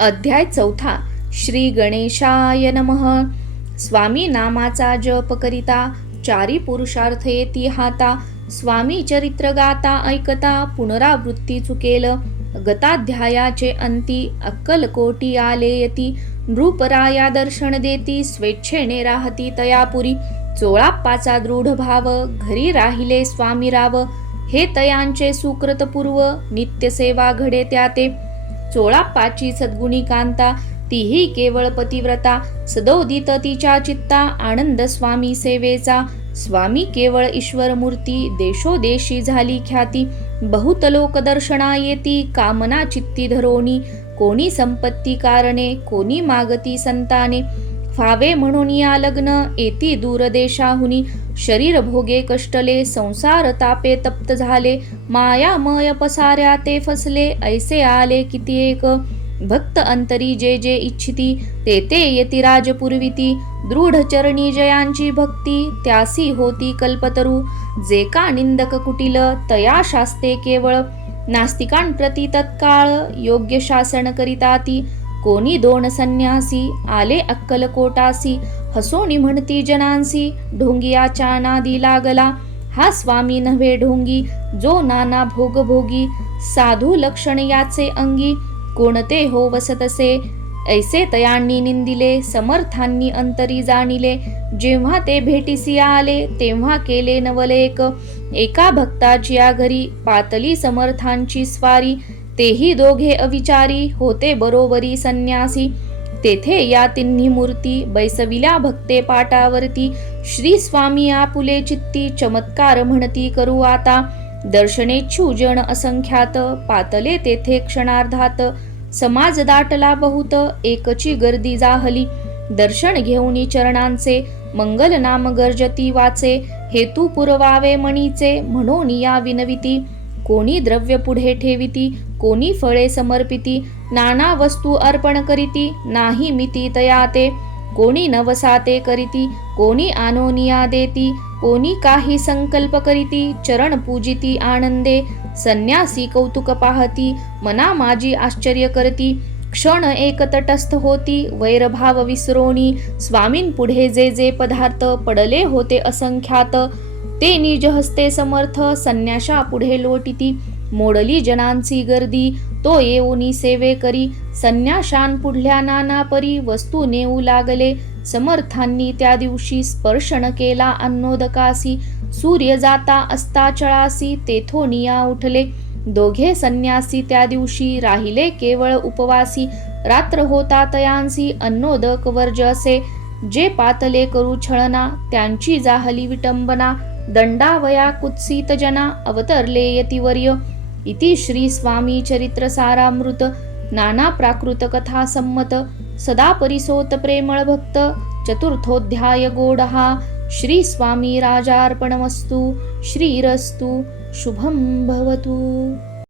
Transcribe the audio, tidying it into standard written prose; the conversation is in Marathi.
अध्याय 4. श्री गणेशाय नमः. स्वामी नामाचा जप करिता, चारी पुरुषार्थ येती हाता. स्वामी चरित्र गाता ऐकता, पुनरावृत्ती चुकेल. गताध्यायाचे अंती, अक्कलकोटी आले यती. नृपराया दर्शन देती, स्वेच्छेने राहती तयापुरी. चोळाप्पाचा दृढ भाव, घरी राहिले स्वामी राव. हे तयांचे सुकृत पूर्व, नित्य सेवा घडे त्याते. चोळाप्पाची सद्गुणी कांता, तीही केवळ पतिव्रता. सदोदित तिच्या चित्ता, आनंद स्वामी सेवेचा. स्वामी केवळ ईश्वर मूर्ती, देशोदेशी झाली ख्याती. बहुत लोक दर्शना येती, कामना चित्ती धरोनी. कोणी संपत्ती कारणे, कोणी मागती संताने. फावे म्हणून या लग्न, येती दूरदेशाहुनी. शरीर भोगे कष्टले, संसार तापे तप्त झाले. मायामय पसाऱ्या ते फसले, ऐसे आले किती एक. भक्त अंतरी जे जे इच्छिती, ते ते येती राजपुरविती. दृढ चरणी जयांची भक्ती, त्यासी होती कल्पतरू. जे का निंदक कुटिल, तया शास्ते केवळ. नास्तिकांप्रती तत्काळ, योग्य शासन करिता ती. कोणी दोन संन्यासी, आले अक्कलकोटासी. हसोनी म्हणती जनांसी, ढोंगियाच्या नादी लागला. हा स्वामी नव्हे ढोंगी, जो नाना भोगभोगी. साधू लक्षण याचे अंगी, कोणते हो वसतसे. ऐसे तयांनी निंदिले, समर्थांनी अंतरी जाणिले. जेव्हा ते भेटीसी आले, तेव्हा केले नवलेक. एका भक्ताची या घरी, पातली समर्थांची स्वारी. तेही दोघे अविचारी, होते बरोबरी संन्यासी. तेथे या तिन्ही मूर्ती, बैसविल्या भक्ते पाटावरती. श्री स्वामी आपुले चित्ती, चमत्कार म्हणती करू आता. दर्शनेच्छू जन असंख्यात, पातले तेथे क्षणार्धात. समाज दाटला बहुत, एकची गर्दी जाहली. दर्शन घेऊनी चरणांचे, मंगल नाम गर्जती वाचे. हेतू पुरवावे मणीचे, म्हणून या विनविती. कोणी द्रव्य पुढे ठेविती, कोणी फळे समर्पिती. नाना वस्तू अर्पण करीती, नाही मिती तयाते. कोणी नवसाते करीती, कोणी आनोनिया देती. कोणी काही संकल्प करीती, चरण पूजिती आनंदे. संन्यासी कौतुक पाहती, मना माझी आश्चर्य करती. क्षण एक तटस्थ होती, वैरभाव विसरोनी. स्वामींपुढे जे जे पदार्थ, पडले होते असंख्यात. ते निज हस्ते समर्थ, संन्याशा पुढे लोटिती. मोडली जनांची गर्दी, तो येऊनी सेवे करी. संन्याशांपुढल्या नाना परी, वस्तू नेऊ लागले. समर्थांनी त्या दिवशी, स्पर्शन केला अन्नोदकासी. सूर्य जाता अस्ताचळासी, तेथोनिया उठले. दोघे संन्यासी त्या दिवशी, राहिले केवळ उपवासी. रात्र होता तयांसी, अन्नोदक वर्ज असे. जे पातले करू छळना, त्यांची जाहली विटंबना. दंडावया कुत्सित जना, अवतरले यतिवर्य. इति श्री स्वामी चरित्र सारामृत. नाना प्राकृत कथा संमत, सदा परिसोत प्रेमळ भक्त. चतुर्थोध्याय गोडहा. श्री स्वामी राजार्पणमस्तु. श्रीरस्तु. शुभं भवतु.